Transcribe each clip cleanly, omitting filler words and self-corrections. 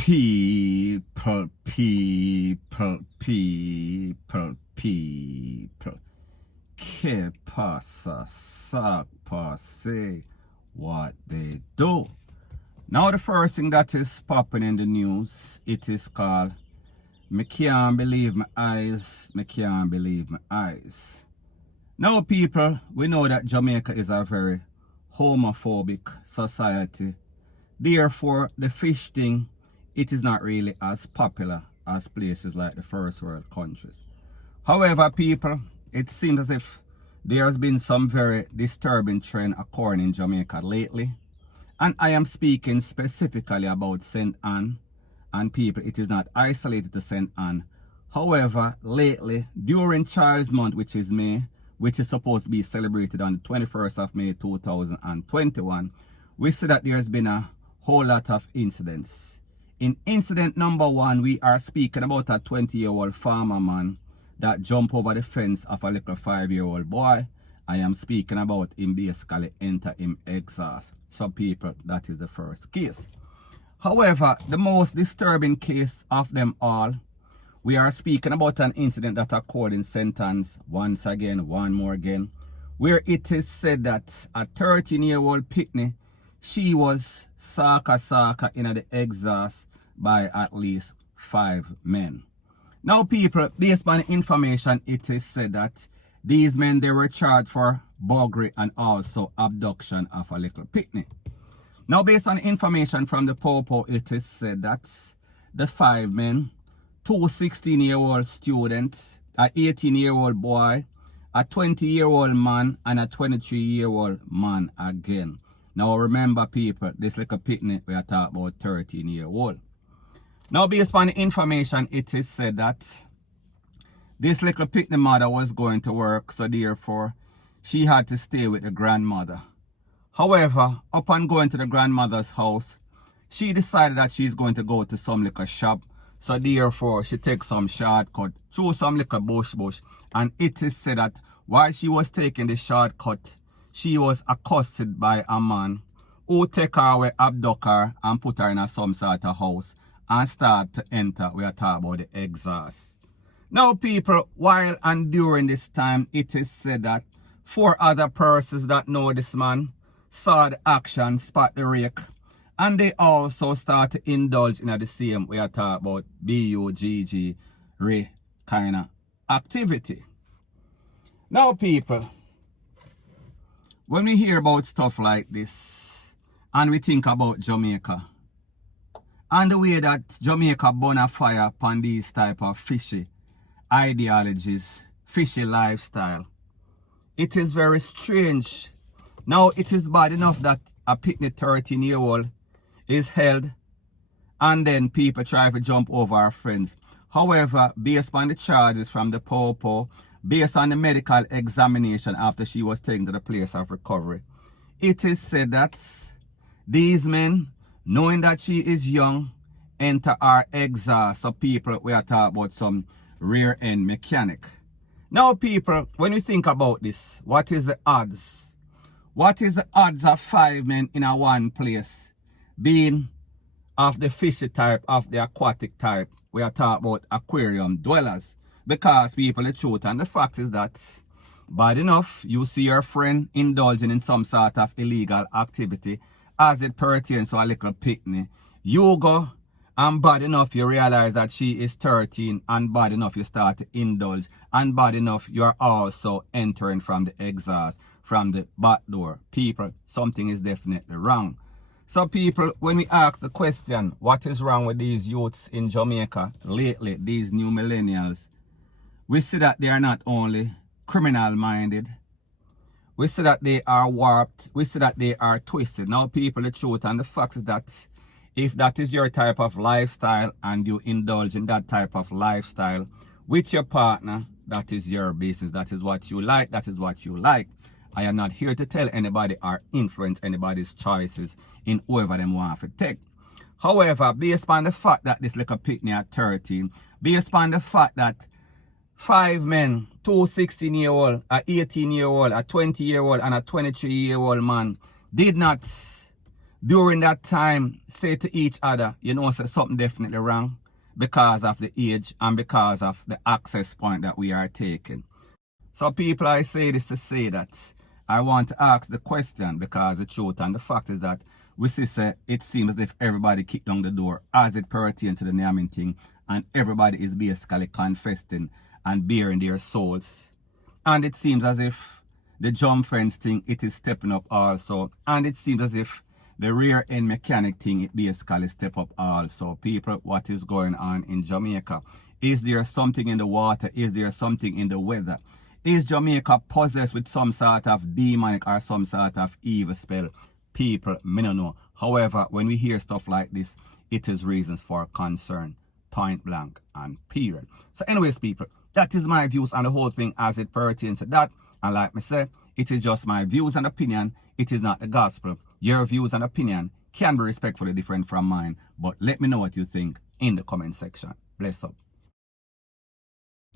People. Que pasa, sac passe, what they do. Now the first thing that is popping in the news, it is called, me can't believe my eyes, me can't believe my eyes. Now people, we know that Jamaica is a very homophobic society. Therefore, the fish thing, it is not really as popular as places like the first world countries. However, people, it seems as if there has been some very disturbing trend occurring in Jamaica lately. And I am speaking specifically about St. Anne. And people, it is not isolated to St. Anne. However, lately, during Child's Month, which is May, which is supposed to be celebrated on the 21st of May 2021, we see that there has been a whole lot of incidents. In incident number 1, we are speaking about a 20-year-old farmer man that jumped over the fence of a little 5-year-old boy. I am speaking about him basically enter him exhaust. Some people, that is the first case. However, the most disturbing case of them all, we are speaking about an incident that occurred in St. Anne's once again, one more again, where it is said that a 13-year-old picnic, she was saka in the exhaust by at least 5 men. Now people, based on information, it is said that these men, they were charged for burglary and also abduction of a little picnic. Now based on information from the Popo, it is said that the 5 men, 2 16-year-old students, a 18-year-old boy, a 20-year-old man, and a 23-year-old man again. Now remember people, this little picnic we are talking about 13-year-old. Now based on the information, it is said that this little picnic mother was going to work, so therefore she had to stay with the grandmother. However, upon going to the grandmother's house, she decided that she's going to go to some liquor shop. So therefore, she takes some shortcut through some little bush. And it is said that while she was taking the shortcut, she was accosted by a man who take her away, abduct her, and put her in some sort of house and start to enter. We are talking about the exhaust. Now people, while and during this time, it is said that 4 other persons that know this man saw the action, spot the rake, and they also start to indulge in the same, we are talking about BUGG kind of activity. Now people, when we hear about stuff like this, and we think about Jamaica, and the way that Jamaica burn a fire upon these type of fishy ideologies, fishy lifestyle, it is very strange. Now it is bad enough that a picnic 13-year-old is held and then people try to jump over our friends. However, based on the charges from the Popo, based on the medical examination after she was taken to the place of recovery, it is said that these men, knowing that she is young, enter our exhaust. So people, we are talking about some rear end mechanic. Now people, when you think about this, what is the odds? What is the odds of 5 men in a one place being of the fishy type, of the aquatic type? We are talking about aquarium dwellers. Because people, the truth and the fact is that bad enough you see your friend indulging in some sort of illegal activity as it pertains to a little picnic. You go, and bad enough you realize that she is 13, and bad enough you start to indulge, and bad enough you're also entering from the exhaust, from the back door. People, something is definitely wrong. So people, when we ask the question, what is wrong with these youths in Jamaica lately, these new millennials, we see that they are not only criminal minded, we see that they are warped, we see that they are twisted. Now people, the truth and the fact is that if that is your type of lifestyle and you indulge in that type of lifestyle with your partner, that is your business. That is what you like, that is what you like. I am not here to tell anybody or influence anybody's choices in whoever them want to take. However, based on the fact that this little picnic at 13, based on the fact that 5 men, 2 16-year-old, a 18-year-old, a 20-year-old, and a 23-year-old man did not during that time say to each other, you know, say something definitely wrong because of the age and because of the access point that we are taking. So people, I say this to say that I want to ask the question, because the truth and the fact is that we see say it seems as if everybody kicked down the door as it pertains to the naming thing, and everybody is basically confessing and bearing their souls. And it seems as if the jump fence thing, it is stepping up also. And it seems as if the rear end mechanic thing, it basically step up also. People, what is going on in Jamaica? Is there something in the water? Is there something in the weather? Is Jamaica possessed with some sort of demonic or some sort of evil spell? People, me don't know. However, when we hear stuff like this, it is reasons for concern. Point blank and period. So anyways, people, that is my views on the whole thing as it pertains to that. And like I said, it is just my views and opinion. It is not the gospel. Your views and opinion can be respectfully different from mine. But let me know what you think in the comment section. Bless up.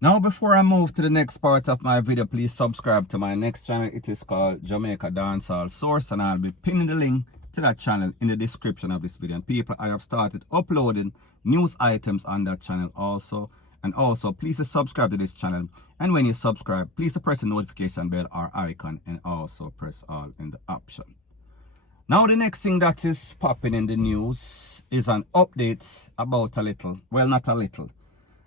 Now, before I move to the next part of my video, please subscribe to my next channel. It is called Jamaica Dancehall Source, and I'll be pinning the link to that channel in the description of this video. And people, I have started uploading news items on that channel also. And also, please subscribe to this channel. And when you subscribe, please press the notification bell or icon, and also press all in the option. Now, the next thing that is popping in the news is an update about a little, well, not a little,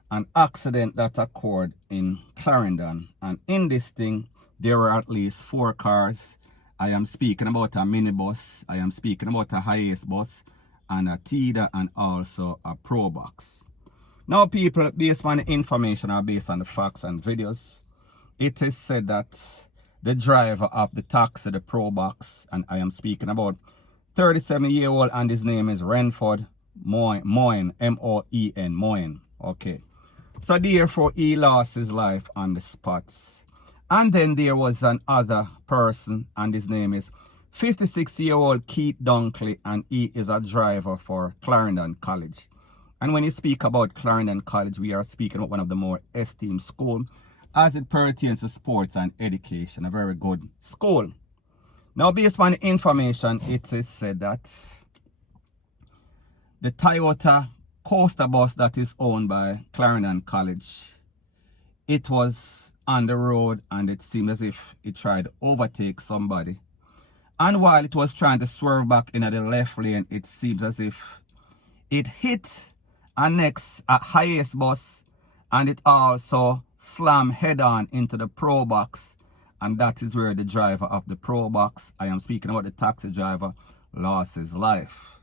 an accident that occurred in Clarendon. And in this thing, there were at least 4 cars. I am speaking about a minibus, I am speaking about a hiace bus, and a TIDA, and also a Pro Box. Now people, based on the information or based on the facts and videos, it is said that the driver of the taxi, the Pro Box, and I am speaking about 37-year-old, and his name is Renford Moyne, M-O-E-N, Moyne. Okay. So therefore, he lost his life on the spot. And then there was another person, and his name is 56-year-old Keith Dunkley, and he is a driver for Clarendon College. And when you speak about Clarendon College, we are speaking about one of the more esteemed schools as it pertains to sports and education, a very good school. Now, based on the information, it is said that the Toyota coaster bus that is owned by Clarendon College, it was on the road, and it seemed as if it tried to overtake somebody. And while it was trying to swerve back into the left lane, it seems as if it hit a hiace bus, and it also slammed head-on into the Pro Box. And that is where the driver of the Pro Box, I am speaking about the taxi driver, lost his life.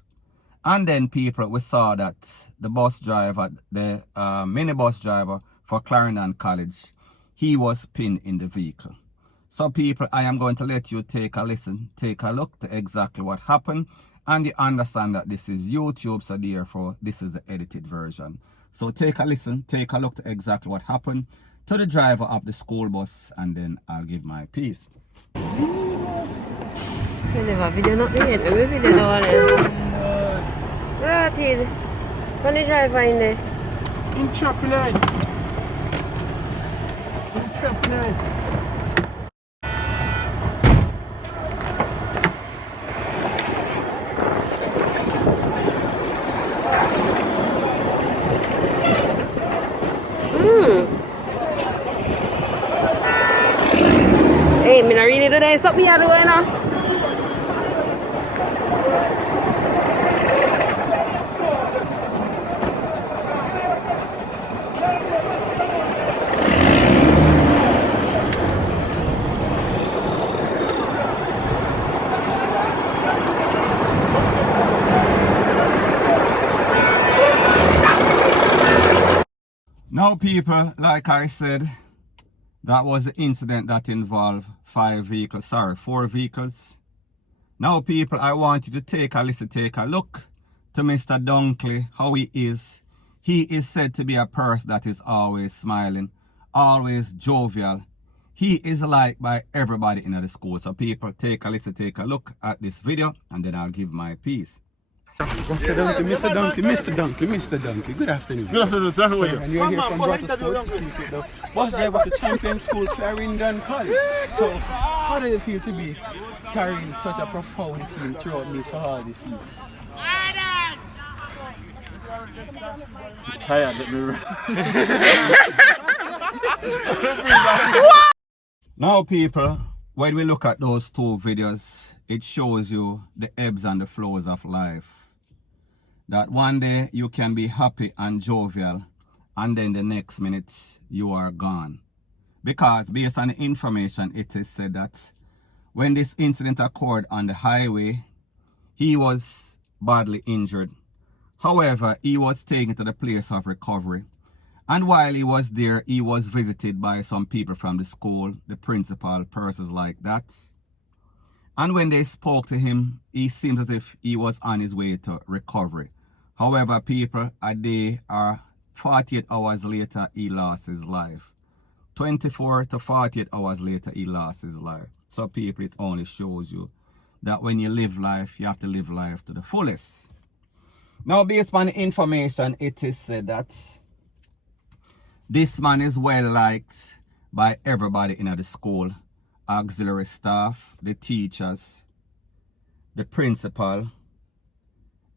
And then people, we saw that the bus driver, the minibus driver for Clarendon College, he was pinned in the vehicle. So people, I am going to let you take a listen, take a look to exactly what happened. And you understand that this is YouTube, so therefore this is the edited version. So take a listen, take a look to exactly what happened to the driver of the school bus, and then I'll give my piece. When the driver in there? In traffic line. In traffic line. Hey, I really do that. Something you doing now? Now people, like I said, that was the incident that involved 4 vehicles. Now people, I want you to take a listen, take a look to Mr. Dunkley, how he is. He is said to be a person that is always smiling, always jovial. He is liked by everybody in the school. So people, take a listen, take a look at this video, and then I'll give my piece. Mr. Donkey, Mr. Donkey, Mr. Donkey, Mr. Donkey. Good afternoon. Good afternoon, sir. How are you? And you're here from Brother Sports Institute, the bus driver of the champion school, Clarendon College. So, how do you feel to be carrying such a profound team throughout this for all this season? Tired, let me run. Now people, when we look at those two videos, it shows you the ebbs and the flows of life. That one day you can be happy and jovial, and then the next minute you are gone. Because based on the information, it is said that when this incident occurred on the highway, he was badly injured. However, he was taken to the place of recovery. And while he was there, he was visited by some people from the school, the principal, persons like that. And when they spoke to him, he seemed as if he was on his way to recovery. However, people, a day or 48 hours later, he lost his life. 24 to 48 hours later, he lost his life. So people, it only shows you that when you live life, you have to live life to the fullest. Now, based on the information, it is said that this man is well liked by everybody in the school. Auxiliary staff, the teachers, the principal,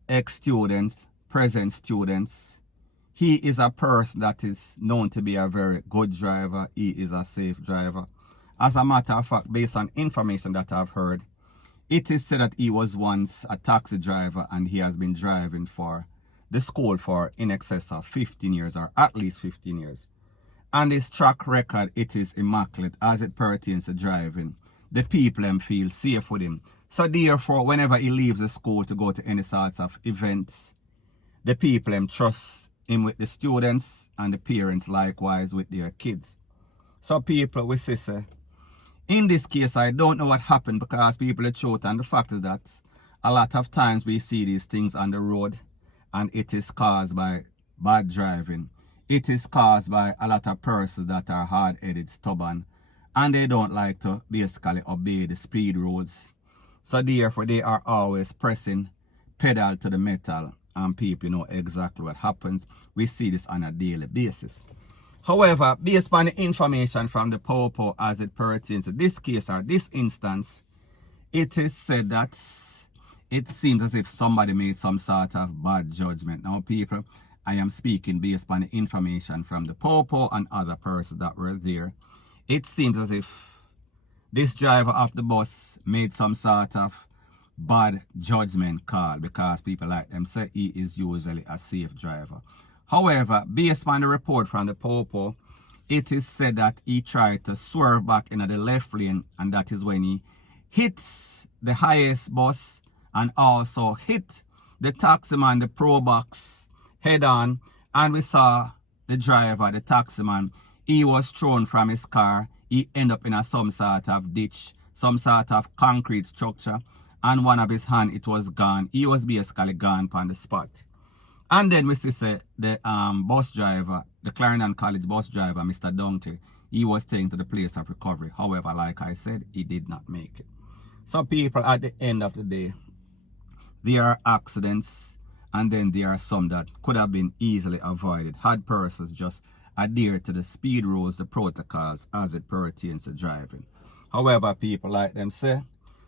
ex-students, present students. He is a person that is known to be a very good driver. He is a safe driver. As a matter of fact, based on information that I've heard, it is said that he was once a taxi driver and he has been driving for the school for in excess of 15 years or at least 15 years. And his track record, it is immaculate as it pertains to driving. The people feel safe with him. So therefore, whenever he leaves the school to go to any sorts of events, the people trust him with the students and the parents likewise with their kids. So people, we say, in this case, I don't know what happened because people are truth, and the fact is that a lot of times we see these things on the road and it is caused by bad driving. It is caused by a lot of persons that are hard-headed, stubborn, and they don't like to basically obey the speed rules. So therefore, they are always pressing pedal to the metal, and people know exactly what happens. We see this on a daily basis. However, based on the information from the Popo as it pertains to this case or this instance, it is said that it seems as if somebody made some sort of bad judgment. Now, people, I am speaking based on the information from the Popo and other persons that were there. It seems as if this driver of the bus made some sort of bad judgment call because people like them say he is usually a safe driver. However, based on the report from the Popo, it is said that he tried to swerve back into the left lane, and that is when he hits the highest bus and also hit the taximan, the pro box, head on. And we saw the driver, the taximan, he was thrown from his car. He ended up in some sort of ditch, some sort of concrete structure, and one of his hand, it was gone. He was basically gone on the spot. And then we see the bus driver, the Clarendon College bus driver, Mr. Dunkley, he was taken to the place of recovery. However, like I said, he did not make it. So people, at the end of the day, there are accidents, and then there are some that could have been easily avoided had persons just adhered to the speed rules, the protocols as it pertains to driving. However, people, like them say,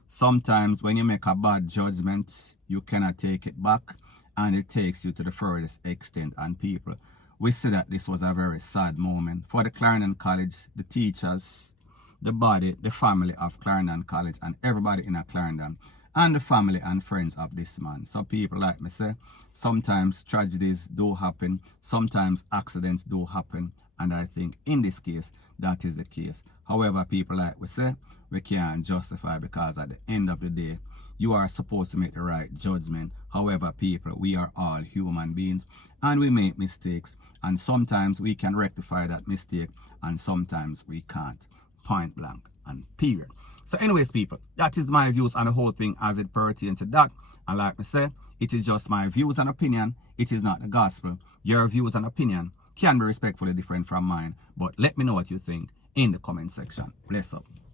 sometimes when you make a bad judgment, you cannot take it back, and it takes you to the furthest extent. And people, we see that this was a very sad moment for the Clarendon College, the teachers, the body, the family of Clarendon College, and everybody in a Clarendon, and the family and friends of this man. So people, like me say, sometimes tragedies do happen, sometimes accidents do happen, and I think in this case, that is the case. However, people, like we say, we can't justify, because at the end of the day, you are supposed to make the right judgment. However, people, we are all human beings and we make mistakes, and sometimes we can rectify that mistake and sometimes we can't. Point blank and period. So anyways, people, that is my views on the whole thing as it pertains to that. And like I said, it is just my views and opinion. It is not the gospel. Your views and opinion can be respectfully different from mine, but let me know what you think in the comment section. Bless up.